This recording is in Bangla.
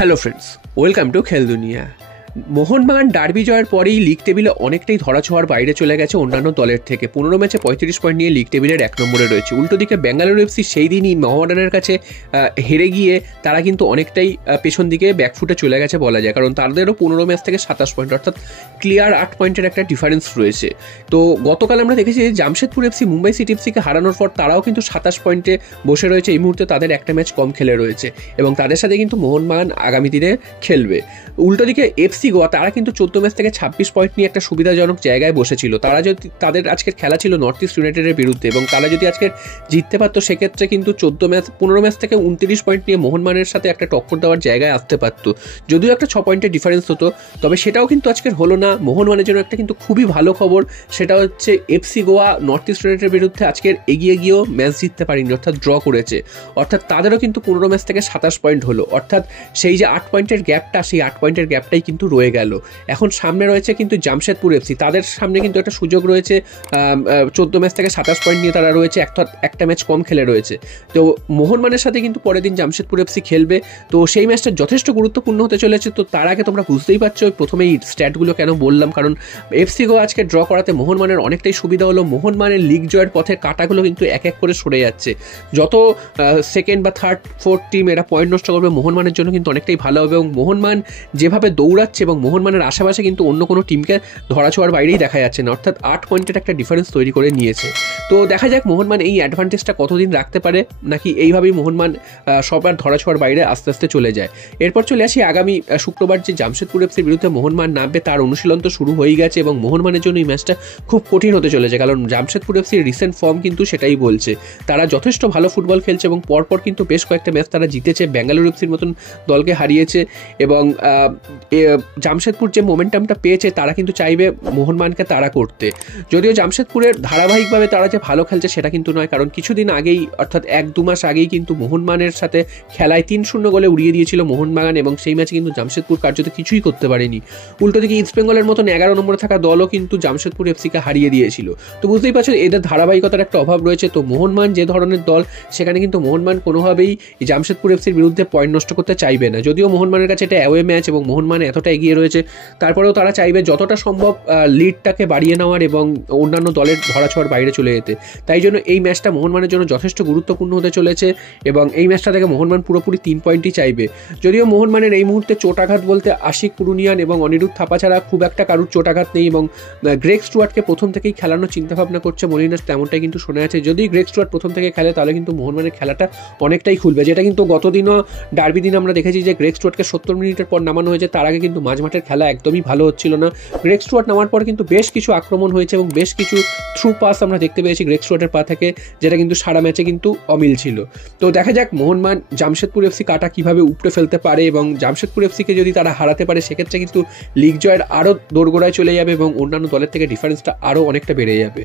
হ্যালো ফ্রেন্ডস, ওয়েলকাম টু খেল দুনিয়া। মোহনবাগান ডার্বি জয়ের পরেই লিগ টেবিলে অনেকটাই ধরাছোঁয়ার বাইরে চলে গেছে অন্যান্য দলের থেকে। 15 ম্যাচে 35 পয়েন্ট নিয়ে লিগ টেবিলের 1 নম্বরে রয়েছে। উল্টো দিকে বেঙ্গালুরু এফসি সেই দিনই মোহামেডানের কাছে হেরে গিয়ে তারা কিন্তু অনেকটাই পেছন দিকে ব্যাকফুটে চলে গেছে বলা যায়, কারণ তাদেরও 15 ম্যাচ থেকে 27 পয়েন্ট, অর্থাৎ ক্লিয়ার 8 পয়েন্টের একটা ডিফারেন্স রয়েছে। তো গতকাল আমরা দেখেছি যে জামশেদপুর এফসি মুম্বাই সিটি এফসিকে হারানোর পর তারাও কিন্তু 27 পয়েন্টে বসে রয়েছে। এই মুহূর্তে তাদের একটা ম্যাচ কম খেলে রয়েছে এবং তাদের সাথে কিন্তু মোহনবাগান আগামী দিনে খেলবে। উল্টো দিকে এফসি গোয়া তারা কিন্তু 14 ম্যাচ থেকে 26 পয়েন্ট নিয়ে একটা সুবিধাজনক জায়গায় বসেছিল। তারা যদি তাদের আজকের খেলা ছিল নর্থ ইস্ট ইউনাইটেডের বিরুদ্ধে এবং তারা যদি আজকের জিততে পারতো সেক্ষেত্রে কিন্তু 15 ম্যাচ থেকে 29 পয়েন্ট নিয়ে মোহনবাগানের সাথে একটা টক্কর দেওয়ার জায়গায় আসতে পারতো, যদিও একটা 6 পয়েন্টের ডিফারেন্স হতো। তবে সেটাও কিন্তু আজকের হলো না। মোহনবাগানের জন্য একটা কিন্তু খুবই ভালো খবর, সেটা হচ্ছে এফসি গোয়া নর্থ ইস্ট ইউনাইটেডের বিরুদ্ধে আজকের এগিয়ে গিয়েও ম্যাচ জিততে পারেনি, অর্থাৎ ড্র করেছে। অর্থাৎ তাদেরও কিন্তু 15 ম্যাচ থেকে 27 পয়েন্ট হলো, অর্থাৎ সেই যে 8 পয়েন্টের গ্যাপটা, সেই 8 পয়েন্টের গ্যাপটাই কিন্তু রয়ে গেল। এখন সামনে রয়েছে কিন্তু জামশেদপুর এফসি, তাদের সামনে কিন্তু একটা সুযোগ রয়েছে। 14 ম্যাচ থেকে 27 পয়েন্ট নিয়ে তারা রয়েছে, একটা ম্যাচ কম খেলে রয়েছে। তো মোহনবাগানের সাথে কিন্তু পরের দিন জামশেদপুর এফসি খেলবে। তো সেই ম্যাচটা যথেষ্ট গুরুত্বপূর্ণ হতে চলেছে। তো তার আগে তোমরা বুঝতেই পারছো প্রথমেই স্ট্যাটগুলো কেন বললাম, কারণ এফসি গোয়া আজকে ড্র করাতে মোহনবাগানের অনেকটাই সুবিধা হলো। মোহনবাগানের লিগ জয়ের পথে কাঁটাগুলো কিন্তু এক এক করে সরে যাচ্ছে। যত সেকেন্ড বা থার্ড ফোর্থ টিম এরা পয়েন্ট নষ্ট করবে মোহনবাগানের জন্য কিন্তু অনেকটাই ভালো হবে। এবং মোহনবাগান যেভাবে দৌড়াচ্ছে এবং মোহনবাগানের আশেপাশে কিন্তু অন্য কোনো টিমকে ধরাছোঁয়ার বাইরেই দেখা যাচ্ছে না, অর্থাৎ 8 পয়েন্টের একটা ডিফারেন্স তৈরি করে নিয়েছে। তো দেখা যাক মোহনবাগান এই অ্যাডভান্টেজটা কতদিন রাখতে পারে, নাকি এইভাবেই মোহনবাগান সবার ধরাছোঁয়ার বাইরে আস্তে আস্তে চলে যায়। এরপর চলে আসি আগামী শুক্রবার যে জামশেদপুর এফসির বিরুদ্ধে মোহনবাগান নামবে, তার অনুশীলন তো শুরু হয়ে গেছে এবং মোহনবাগানের জন্য এই ম্যাচটা খুব কঠিন হতে চলেছে, কারণ জামশেদপুর এফসির রিসেন্ট ফর্ম কিন্তু সেটাই বলছে। তারা যথেষ্ট ভালো ফুটবল খেলছে এবং পরপর কিন্তু বেশ কয়েকটা ম্যাচ তারা জিতেছে, বেঙ্গালুরু এফসির মতন দলকে হারিয়েছে। এবং জামশেদপুর যে মোমেন্টামটা পেয়েছে তারা কিন্তু চাইবে মোহনবাগানকে তাড়া করতে। যদিও জামশেদপুরের ধারাবাহিকভাবে তারা যে ভালো খেলছে সেটা কিন্তু নয়, কারণ কিছুদিন আগেই অর্থাৎ 1-2 মাস আগেই কিন্তু মোহনবাগানের সাথে খেলায় 3-0 গোলে উড়িয়ে দিয়েছিল মোহনবাগান এবং সেই ম্যাচে কিন্তু জামশেদপুর কার্যত কিছুই করতে পারেনি। উল্টো দিকে ইস্ট বেঙ্গলের মতন 11 নম্বরে থাকা দলও কিন্তু জামশেদপুর এফসিকে হারিয়ে দিয়েছিল। তো বুঝতেই পারছো এদের ধারাবাহিকতার একটা অভাব রয়েছে। তো মোহনবাগান যে ধরনের দল, সেখানে কিন্তু মোহনবাগান কোনোভাবেই জামশেদপুর এফসির বিরুদ্ধে পয়েন্ট নষ্ট করতে চাইবে না। যদিও মোহনবাগানের কাছে এটা অ্যাওয়ে ম্যাচ এবং মোহনবাগান এতটা এগিয়ে রয়েছে, তারপরেও তারা চাইবে যতটা সম্ভব লিডটাকে বাড়িয়ে নেওয়ার এবং অন্যান্য দলের ধরাছোঁয়ার বাইরে চলে যেতে। তাই জন্য এই ম্যাচটা মোহনবাগানের জন্য যথেষ্ট গুরুত্বপূর্ণ হতে চলেছে এবং এই ম্যাচটা থেকে মোহনবাগান পুরোপুরি 3 পয়েন্টই চাইবে। যদিও মোহনবাগানের এই মুহূর্তে চোটাঘাত বলতে আশিক কুরুনিয়ান এবং অনিরুদ্ধ থাপা ছাড়া খুব একটা কারুর চোটাঘাত নেই এবং গ্রেগ স্টুয়ার্টকে প্রথম থেকেই খেলানোর চিন্তাভাবনা করছে মলিনাস, তেমনটাই কিন্তু শোনা যাচ্ছে। যদি গ্রেগ স্টুয়ার্ট প্রথম থেকে খেলে তাহলে কিন্তু মোহনবাগানের খেলাটা অনেকটাই খুলবে, যেটা কিন্তু গতদিনও ডার্বি দিন আমরা দেখেছি যে গ্রেগ স্টুয়ার্টকে 70 মিনিটের পর নামানো হয়েছে। তার আগে কিন্তু মাঝমাঠের খেলা একদমই ভালো হচ্ছিল না। গ্রেগ স্টুয়ার্ট নামার পর কিন্তু বেশ কিছু আক্রমণ হয়েছে এবং বেশ কিছু থ্রু পাস আমরা দেখতে পেয়েছি গ্রেগ স্টুয়ার্টের পা থেকে, যেটা কিন্তু সারা ম্যাচে কিন্তু অমিল ছিল। তো দেখা যাক মোহনবাগান জামশেদপুর এফসি কাটা কিভাবে উপড়ে ফেলতে পারে এবং জামশেদপুর এফসিকে যদি তারা হারাতে পারে সেক্ষেত্রে কিন্তু লিগ জয়ের আরও দোরগোড়ায় চলে যাবে এবং অন্যান্য দলের থেকে ডিফারেন্সটা আরও অনেকটা বেড়ে যাবে।